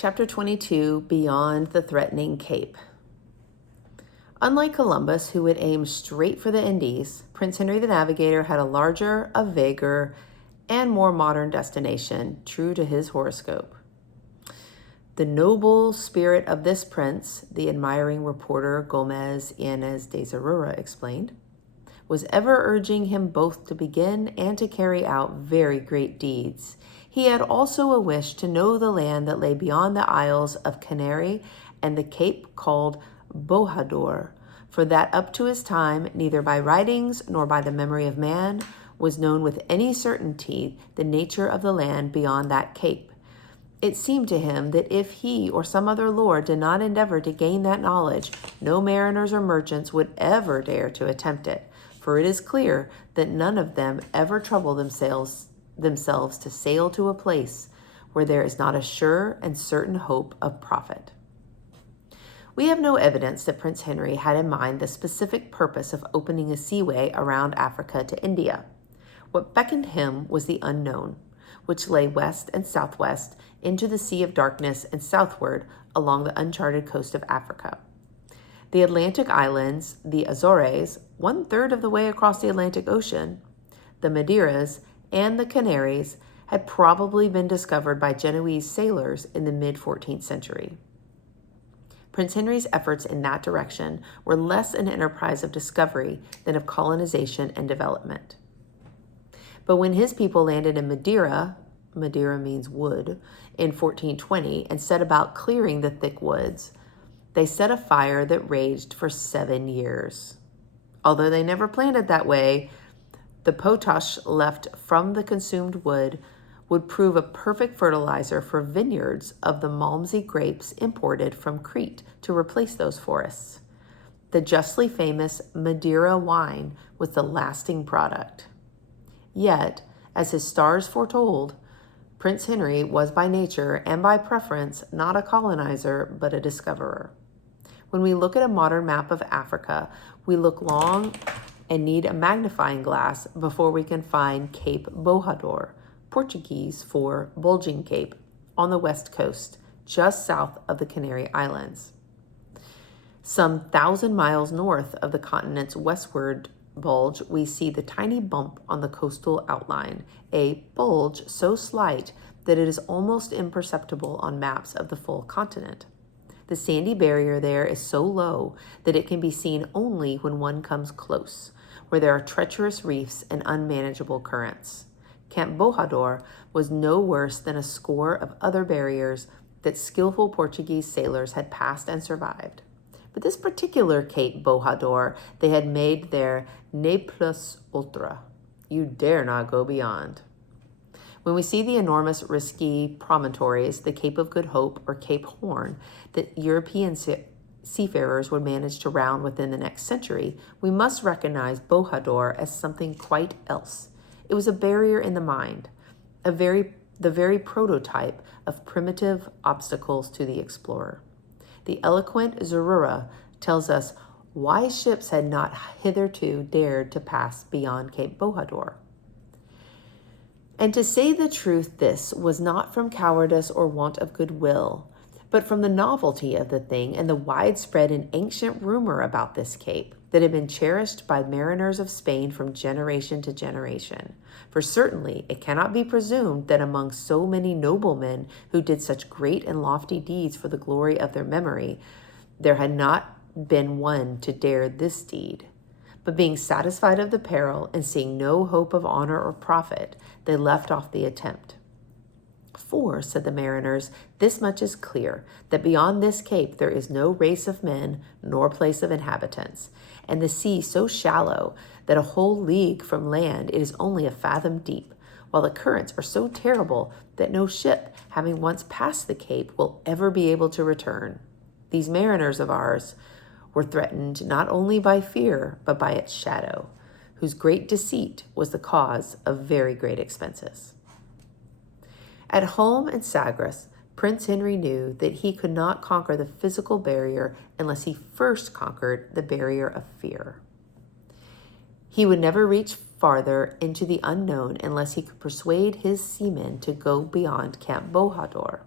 Chapter 22, Beyond the Threatening Cape. Unlike Columbus, who would aim straight for the Indies, Prince Henry the Navigator had a larger, a vaguer, and more modern destination, true to his horoscope. The noble spirit of this prince, the admiring reporter Gomez Yanez de Zarura explained, was ever urging him both to begin and to carry out very great deeds. He had also a wish to know the land that lay beyond the Isles of Canary and the cape called Bojador, for that up to his time, neither by writings nor by the memory of man, was known with any certainty the nature of the land beyond that cape. It seemed to him that if he or some other lord did not endeavor to gain that knowledge, no mariners or merchants would ever dare to attempt it, for it is clear that none of them ever trouble themselves to sail to a place where there is not a sure and certain hope of profit. We have no evidence that Prince Henry had in mind the specific purpose of opening a seaway around Africa to India. What beckoned him was the unknown, which lay west and southwest into the Sea of Darkness and southward along the uncharted coast of Africa. The Atlantic islands, the Azores, 1/3 of the way across the Atlantic Ocean, the Madeiras, and the Canaries had probably been discovered by Genoese sailors in the mid-14th century. Prince Henry's efforts in that direction were less an enterprise of discovery than of colonization and development. But when his people landed in Madeira means wood, in 1420 and set about clearing the thick woods, they set a fire that raged for 7 years. Although they never planned it that way, the potash left from the consumed wood would prove a perfect fertilizer for vineyards of the Malmsey grapes imported from Crete to replace those forests. The justly famous Madeira wine was the lasting product. Yet, as his stars foretold, Prince Henry was by nature and by preference not a colonizer but a discoverer. When we look at a modern map of Africa, we look long and need a magnifying glass before we can find Cape Bojador, Portuguese for bulging cape, on the west coast, just south of the Canary Islands. Some 1,000 miles north of the continent's westward bulge, we see the tiny bump on the coastal outline, a bulge so slight that it is almost imperceptible on maps of the full continent. The sandy barrier there is so low that it can be seen only when one comes close, where there are treacherous reefs and unmanageable currents. Camp Bojador was no worse than a score of other barriers that skillful Portuguese sailors had passed and survived. But this particular Cape Bojador they had made their ne plus ultra. You dare not go beyond. When we see the enormous risky promontories, the Cape of Good Hope or Cape Horn, that European seafarers would manage to round within the next century, we must recognize Bojador as something quite else. It was a barrier in the mind, the very prototype of primitive obstacles to the explorer. The eloquent Zarura tells us why ships had not hitherto dared to pass beyond Cape Bojador. And to say the truth, this was not from cowardice or want of goodwill, but from the novelty of the thing and the widespread and ancient rumor about this cape that had been cherished by mariners of Spain from generation to generation. For certainly it cannot be presumed that among so many noblemen who did such great and lofty deeds for the glory of their memory, there had not been one to dare this deed. But being satisfied of the peril and seeing no hope of honor or profit, they left off the attempt. For, said the mariners, this much is clear, that beyond this cape there is no race of men nor place of inhabitants, and the sea so shallow that a whole league from land it is only a fathom deep, while the currents are so terrible that no ship, having once passed the cape, will ever be able to return. These mariners of ours were threatened not only by fear, but by its shadow, whose great deceit was the cause of very great expenses. At home in Sagres, Prince Henry knew that he could not conquer the physical barrier unless he first conquered the barrier of fear. He would never reach farther into the unknown unless he could persuade his seamen to go beyond Camp Bojador.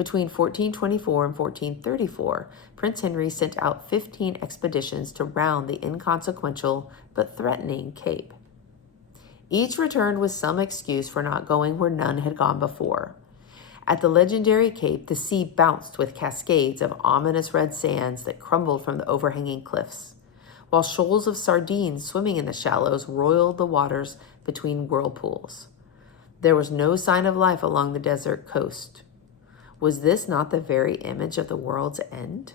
Between 1424 and 1434, Prince Henry sent out 15 expeditions to round the inconsequential but threatening Cape. Each returned with some excuse for not going where none had gone before. At the legendary Cape, the sea bounced with cascades of ominous red sands that crumbled from the overhanging cliffs, while shoals of sardines swimming in the shallows roiled the waters between whirlpools. There was no sign of life along the desert coast. Was this not the very image of the world's end?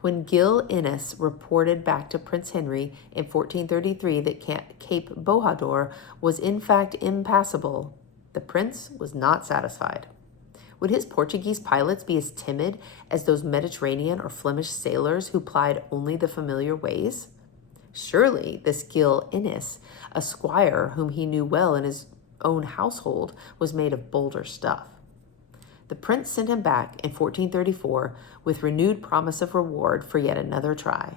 When Gil Innes reported back to Prince Henry in 1433 that Cape Bojador was in fact impassable, the prince was not satisfied. Would his Portuguese pilots be as timid as those Mediterranean or Flemish sailors who plied only the familiar ways? Surely this Gil Innes, a squire whom he knew well in his own household, was made of bolder stuff. The prince sent him back in 1434 with renewed promise of reward for yet another try.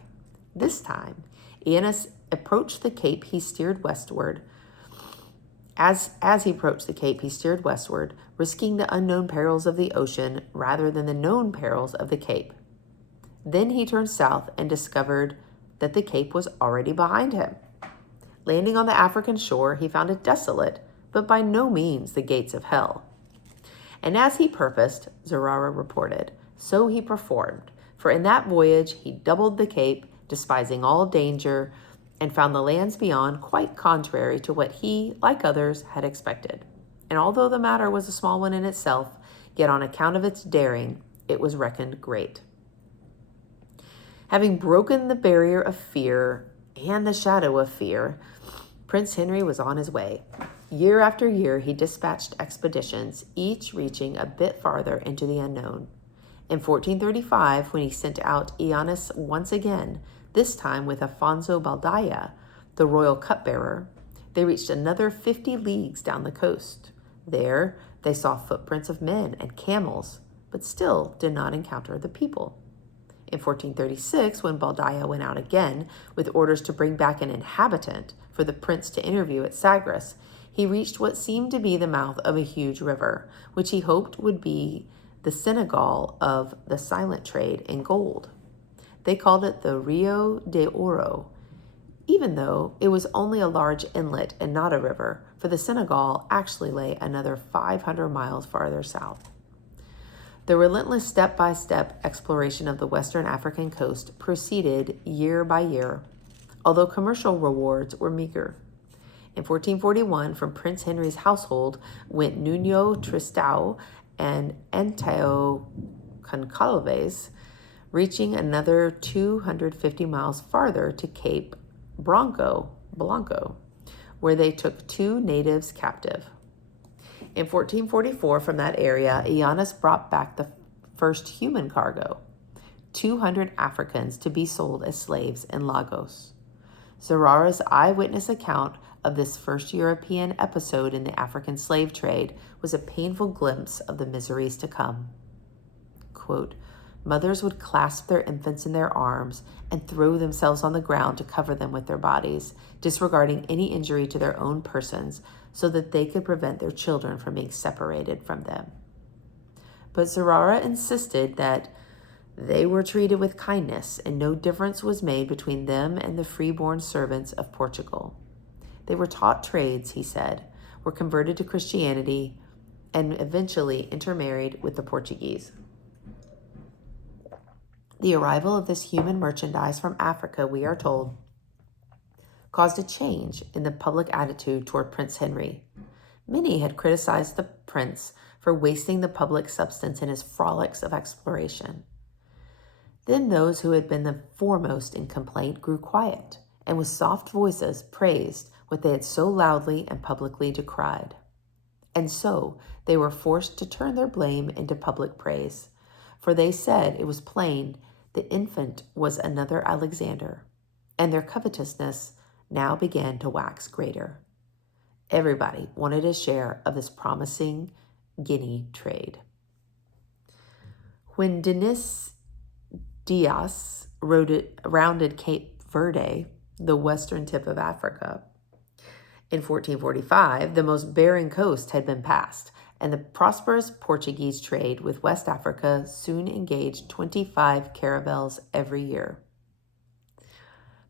This time, Innes approached the Cape, he steered westward. As he approached the Cape, he steered westward, risking the unknown perils of the ocean rather than the known perils of the Cape. Then he turned south and discovered that the Cape was already behind him. Landing on the African shore, he found it desolate, but by no means the gates of hell. And as he purposed, Zurara reported, so he performed, for in that voyage he doubled the Cape, despising all danger, and found the lands beyond quite contrary to what he, like others, had expected. And although the matter was a small one in itself, yet on account of its daring, it was reckoned great. Having broken the barrier of fear and the shadow of fear, Prince Henry was on his way. Year after year, he dispatched expeditions, each reaching a bit farther into the unknown. In 1435, when he sent out Innes once again, this time with Afonso Baldaya, the royal cupbearer, they reached another 50 leagues down the coast. There, they saw footprints of men and camels, but still did not encounter the people. In 1436, when Baldaya went out again with orders to bring back an inhabitant for the prince to interview at Sagres, he reached what seemed to be the mouth of a huge river, which he hoped would be the Senegal of the silent trade in gold. They called it the Rio de Oro, even though it was only a large inlet and not a river, for the Senegal actually lay another 500 miles farther south. The relentless step-by-step exploration of the Western African coast proceeded year by year, although commercial rewards were meager. In 1441, from Prince Henry's household went Nuno Tristão and Anteo Concalves, reaching another 250 miles farther to Cape Blanco, where they took 2 natives captive. In 1444, from that area, Innes brought back the first human cargo, 200 Africans to be sold as slaves in Lagos. Zurara's eyewitness account of this first European episode in the African slave trade was a painful glimpse of the miseries to come. Quote, mothers would clasp their infants in their arms and throw themselves on the ground to cover them with their bodies, disregarding any injury to their own persons so that they could prevent their children from being separated from them. But Zurara insisted that they were treated with kindness and no difference was made between them and the freeborn servants of Portugal. They were taught trades, he said, were converted to Christianity, and eventually intermarried with the Portuguese. The arrival of this human merchandise from Africa, we are told, caused a change in the public attitude toward Prince Henry. Many had criticized the prince for wasting the public substance in his frolics of exploration. Then those who had been the foremost in complaint grew quiet, and with soft voices praised what they had so loudly and publicly decried. And so they were forced to turn their blame into public praise, for they said it was plain the infant was another Alexander, and their covetousness now began to wax greater. Everybody wanted a share of this promising Guinea trade. When Denis Diaz rounded Cape Verde, the western tip of Africa, in 1445, the most barren coast had been passed, and the prosperous Portuguese trade with West Africa soon engaged 25 caravels every year.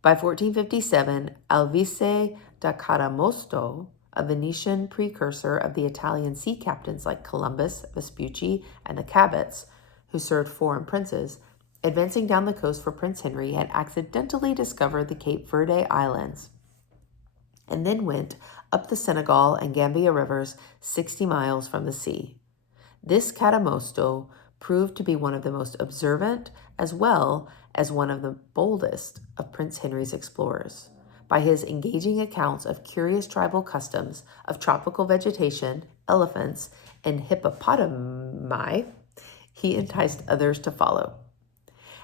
By 1457, Alvise da Cadamosto, a Venetian precursor of the Italian sea captains like Columbus, Vespucci, and the Cabots, who served foreign princes, advancing down the coast for Prince Henry, had accidentally discovered the Cape Verde Islands and then went up the Senegal and Gambia rivers 60 miles from the sea. This Cadamosto proved to be one of the most observant as well as one of the boldest of Prince Henry's explorers. By his engaging accounts of curious tribal customs, of tropical vegetation, elephants, and hippopotami, he enticed others to follow.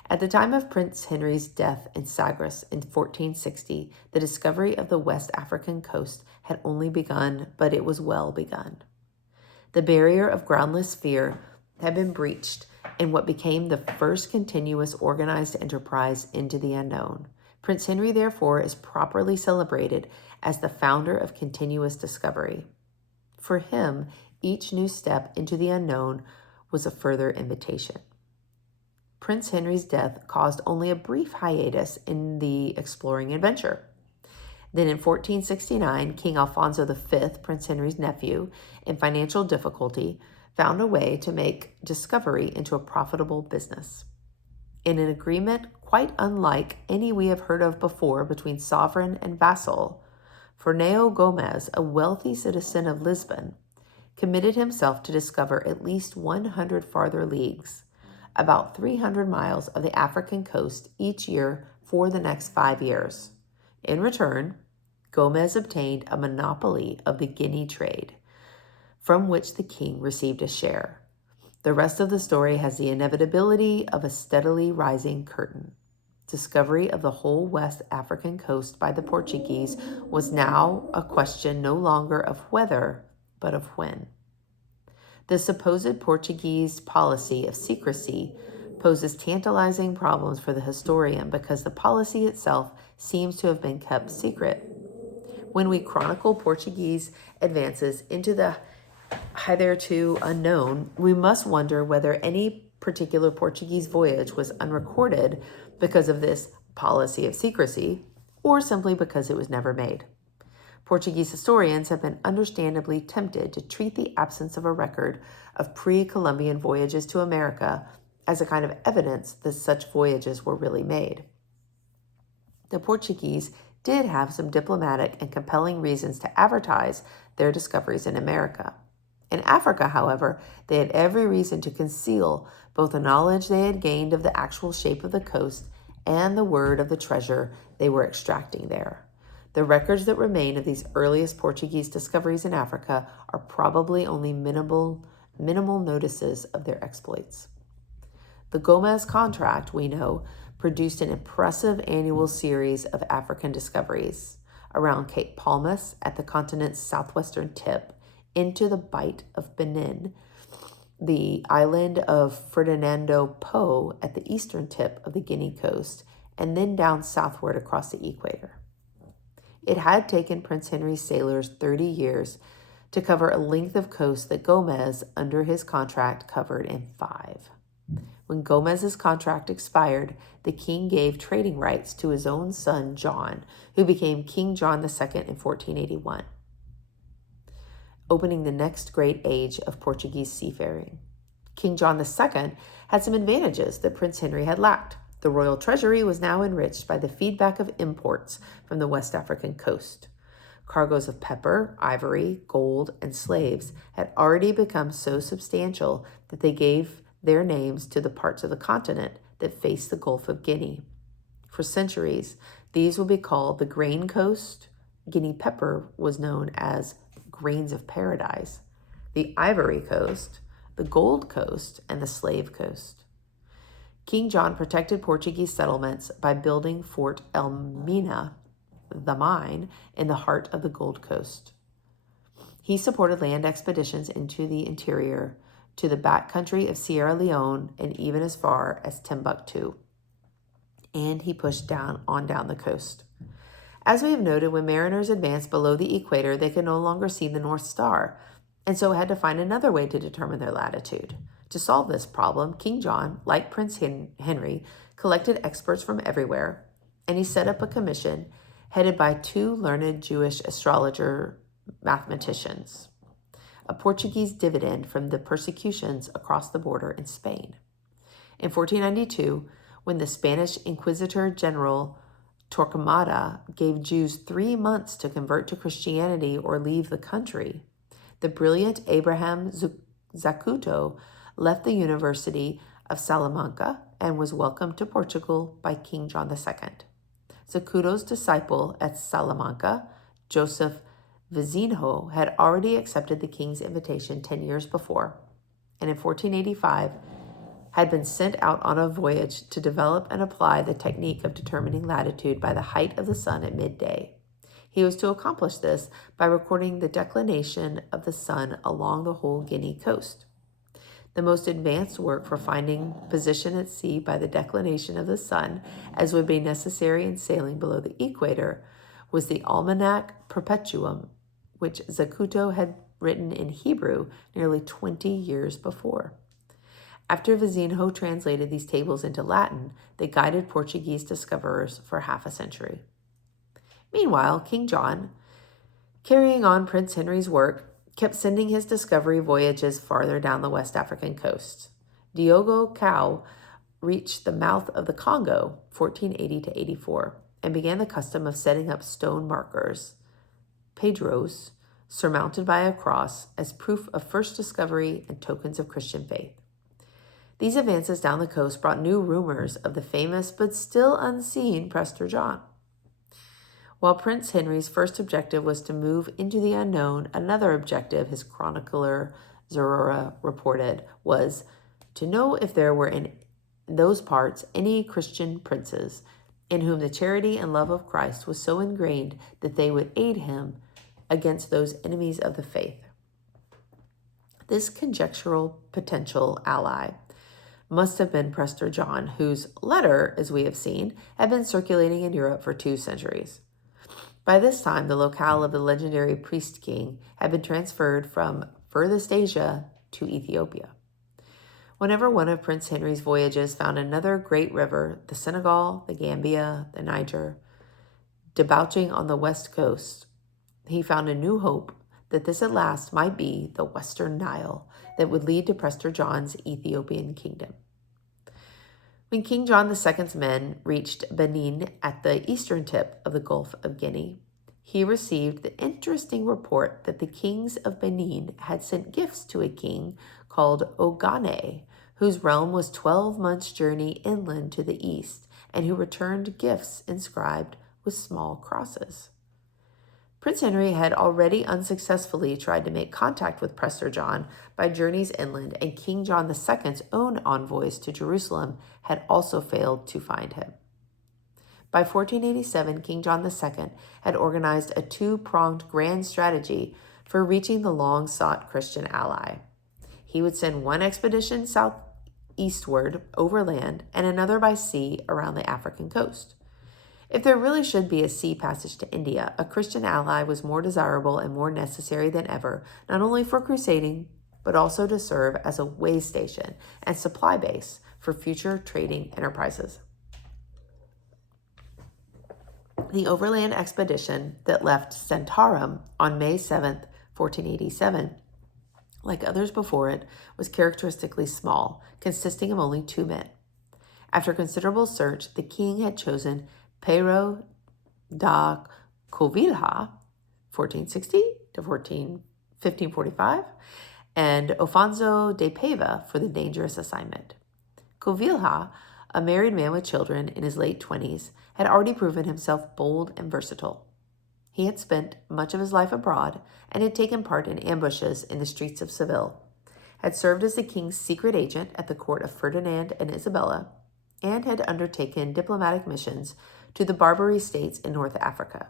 At the time of Prince Henry's death in Sagres in 1460, the discovery of the West African coast had only begun, but it was well begun. The barrier of groundless fear had been breached in what became the first continuous organized enterprise into the unknown. Prince Henry, therefore, is properly celebrated as the founder of continuous discovery. For him, each new step into the unknown was a further invitation. Prince Henry's death caused only a brief hiatus in the exploring adventure. Then in 1469, King Alfonso V, Prince Henry's nephew, in financial difficulty, found a way to make discovery into a profitable business. In an agreement quite unlike any we have heard of before between sovereign and vassal, Fernão Gomes, a wealthy citizen of Lisbon, committed himself to discover at least 100 farther leagues, about 300 miles of the African coast each year for the next 5 years. In return, Gomez obtained a monopoly of the Guinea trade, from which the king received a share. The rest of the story has the inevitability of a steadily rising curtain. Discovery of the whole West African coast by the Portuguese was now a question no longer of whether, but of when. The supposed Portuguese policy of secrecy poses tantalizing problems for the historian because the policy itself seems to have been kept secret. When we chronicle Portuguese advances into the hitherto unknown, we must wonder whether any particular Portuguese voyage was unrecorded because of this policy of secrecy, or simply because it was never made. Portuguese historians have been understandably tempted to treat the absence of a record of pre-Columbian voyages to America as a kind of evidence that such voyages were really made. The Portuguese did have some diplomatic and compelling reasons to advertise their discoveries in America. In Africa, however, they had every reason to conceal both the knowledge they had gained of the actual shape of the coast and the word of the treasure they were extracting there. The records that remain of these earliest Portuguese discoveries in Africa are probably only minimal notices of their exploits. The Gomez contract, we know, produced an impressive annual series of African discoveries around Cape Palmas at the continent's southwestern tip, into the Bight of Benin, the island of Ferdinando Po at the eastern tip of the Guinea coast, and then down southward across the equator. It had taken Prince Henry's sailors 30 years to cover a length of coast that Gomez, under his contract, covered in 5. When Gomez's contract expired, the king gave trading rights to his own son, John, who became King John II in 1481, opening the next great age of Portuguese seafaring. King John II had some advantages that Prince Henry had lacked. The royal treasury was now enriched by the feedback of imports from the West African coast. Cargoes of pepper, ivory, gold, and slaves had already become so substantial that they gave their names to the parts of the continent that faced the Gulf of Guinea. For centuries, these would be called the Grain Coast. Guinea pepper was known as grains of paradise, the Ivory Coast, the Gold Coast, and the Slave Coast. King John protected Portuguese settlements by building Fort El Mina, the mine, in the heart of the Gold Coast. He supported land expeditions into the interior, to the backcountry of Sierra Leone, and even as far as Timbuktu. And he pushed down the coast. As we have noted, when mariners advanced below the equator, they could no longer see the North Star, and so had to find another way to determine their latitude. To solve this problem, King John, like Prince Henry, collected experts from everywhere, and he set up a commission headed by two learned Jewish astrologer mathematicians, a Portuguese dividend from the persecutions across the border in Spain. In 1492, when the Spanish Inquisitor General Torquemada gave Jews 3 months to convert to Christianity or leave the country, the brilliant Abraham Zacuto left the University of Salamanca and was welcomed to Portugal by King John II. Zacuto's disciple at Salamanca, Joseph Vizinho, had already accepted the king's invitation 10 years before, and in 1485 had been sent out on a voyage to develop and apply the technique of determining latitude by the height of the sun at midday. He was to accomplish this by recording the declination of the sun along the whole Guinea coast. The most advanced work for finding position at sea by the declination of the sun, as would be necessary in sailing below the equator, was the Almanac Perpetuum, which Zacuto had written in Hebrew nearly 20 years before. After Vizinho translated these tables into Latin, they guided Portuguese discoverers for half a century. Meanwhile, King John, carrying on Prince Henry's work, kept sending his discovery voyages farther down the West African coast. Diogo Cao reached the mouth of the Congo, 1480 to 84, and began the custom of setting up stone markers, pedros, surmounted by a cross, as proof of first discovery and tokens of Christian faith. These advances down the coast brought new rumors of the famous but still unseen Prester John. While Prince Henry's first objective was to move into the unknown, another objective, his chronicler Zorora reported, was to know if there were in those parts any Christian princes in whom the charity and love of Christ was so ingrained that they would aid him against those enemies of the faith. This conjectural potential ally must have been Prester John, whose letter, as we have seen, had been circulating in Europe for 2 centuries. By this time, the locale of the legendary priest king had been transferred from furthest Asia to Ethiopia. Whenever one of Prince Henry's voyages found another great river, the Senegal, the Gambia, the Niger, debouching on the west coast, he found a new hope that this at last might be the Western Nile that would lead to Prester John's Ethiopian kingdom. When King John II's men reached Benin at the eastern tip of the Gulf of Guinea, he received the interesting report that the kings of Benin had sent gifts to a king called Ogane, whose realm was 12 months' journey inland to the east, and who returned gifts inscribed with small crosses. Prince Henry had already unsuccessfully tried to make contact with Prester John by journeys inland, and King John II's own envoys to Jerusalem had also failed to find him. By 1487, King John II had organized a 2-pronged grand strategy for reaching the long-sought Christian ally. He would send one expedition southeastward overland and another by sea around the African coast. If there really should be a sea passage to India, a Christian ally was more desirable and more necessary than ever, not only for crusading, but also to serve as a way station and supply base for future trading enterprises. The overland expedition that left Santarem on May 7th, 1487, like others before it, was characteristically small, consisting of only 2 men. After considerable search, the king had chosen Pero da Covilha, 1460 to 1545, and Ofanzo de Paiva for the dangerous assignment. Covilha, a married man with children in his late 20s, had already proven himself bold and versatile. He had spent much of his life abroad and had taken part in ambushes in the streets of Seville, had served as the king's secret agent at the court of Ferdinand and Isabella, and had undertaken diplomatic missions to the Barbary states in North Africa.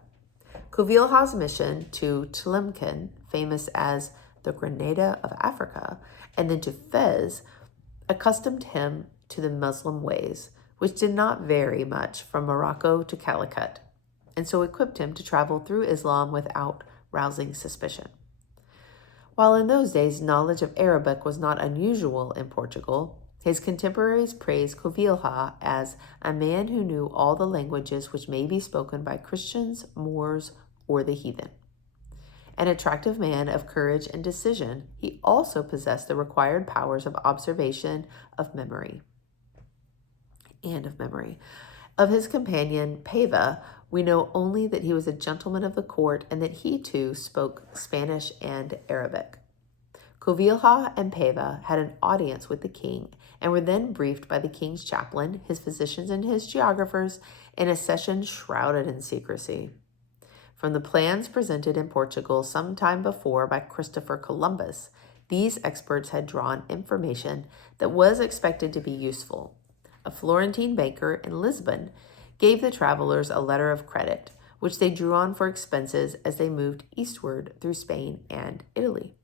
Covilha's mission to Tlemcen, famous as the Grenada of Africa, and then to Fez, accustomed him to the Muslim ways, which did not vary much from Morocco to Calicut, and so equipped him to travel through Islam without rousing suspicion. While in those days knowledge of Arabic was not unusual in Portugal, his contemporaries praised Covilhã as a man who knew all the languages which may be spoken by Christians, Moors, or the heathen. An attractive man of courage and decision, he also possessed the required powers of observation of memory. Of his companion, Paiva, we know only that he was a gentleman of the court and that he too spoke Spanish and Arabic. Covilhã and Paiva had an audience with the king and were then briefed by the king's chaplain, his physicians, and his geographers in a session shrouded in secrecy. From the plans presented in Portugal some time before by Christopher Columbus, these experts had drawn information that was expected to be useful. A Florentine banker in Lisbon gave the travelers a letter of credit, which they drew on for expenses as they moved eastward through Spain and Italy.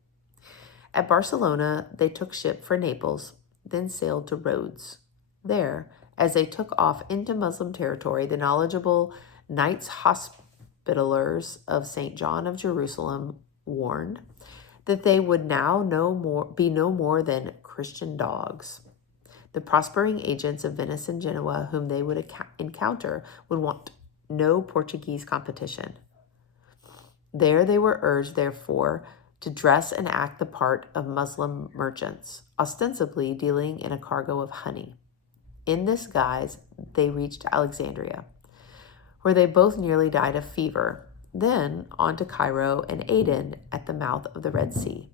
At Barcelona, they took ship for Naples, then sailed to Rhodes. There, as they took off into Muslim territory, the knowledgeable Knights Hospitallers of St. John of Jerusalem warned that they would now be no more than Christian dogs. The prospering agents of Venice and Genoa whom they would encounter would want no Portuguese competition. There they were urged, therefore, to dress and act the part of Muslim merchants, ostensibly dealing in a cargo of honey. In this guise, they reached Alexandria, where they both nearly died of fever, then on to Cairo and Aden at the mouth of the Red Sea.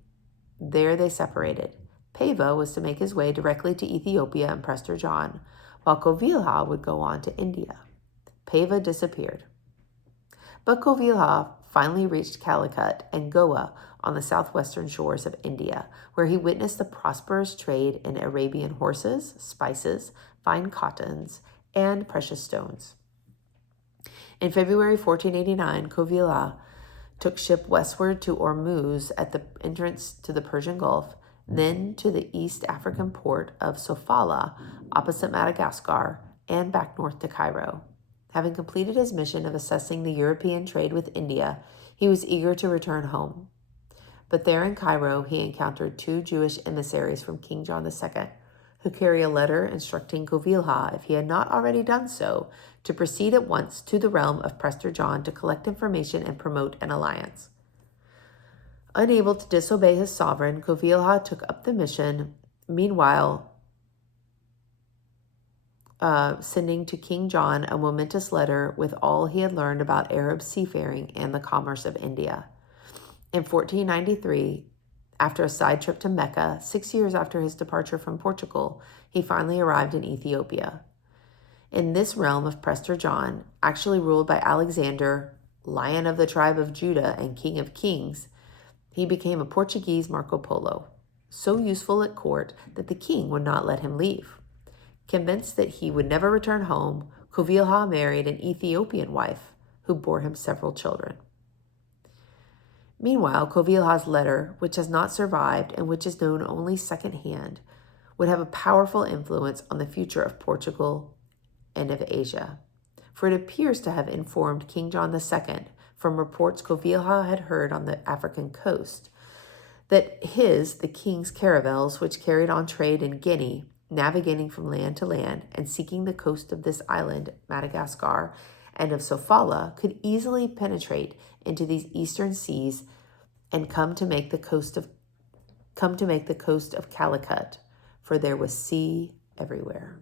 There they separated. Paiva was to make his way directly to Ethiopia and Prester John, while Covilhã would go on to India. Paiva disappeared. But Covilhã finally reached Calicut and Goa on the southwestern shores of India, where he witnessed the prosperous trade in Arabian horses, spices, fine cottons, and precious stones. In February 1489, Covilhã took ship westward to Ormuz at the entrance to the Persian Gulf, then to the East African port of Sofala, opposite Madagascar, and back north to Cairo. Having completed his mission of assessing the European trade with India, he was eager to return home. But there in Cairo, he encountered two Jewish emissaries from King John II, who carry a letter instructing Covilhã, if he had not already done so, to proceed at once to the realm of Prester John to collect information and promote an alliance. Unable to disobey his sovereign, Covilhã took up the mission, meanwhile sending to King John a momentous letter with all he had learned about Arab seafaring and the commerce of India. In 1493, after a side trip to Mecca, 6 years after his departure from Portugal, he finally arrived in Ethiopia. In this realm of Prester John, actually ruled by Alexander, Lion of the tribe of Judah and King of Kings, he became a Portuguese Marco Polo, so useful at court that the king would not let him leave. Convinced that he would never return home, Covilhã married an Ethiopian wife who bore him several children. Meanwhile, Covilhã's letter, which has not survived and which is known only secondhand, would have a powerful influence on the future of Portugal and of Asia, for it appears to have informed King John II, from reports Covilhã had heard on the African coast, that the king's caravels, which carried on trade in Guinea, navigating from land to land and seeking the coast of this island, Madagascar, and of Sofala, could easily penetrate into these eastern seas and come to make the coast of Calicut, for there was sea everywhere.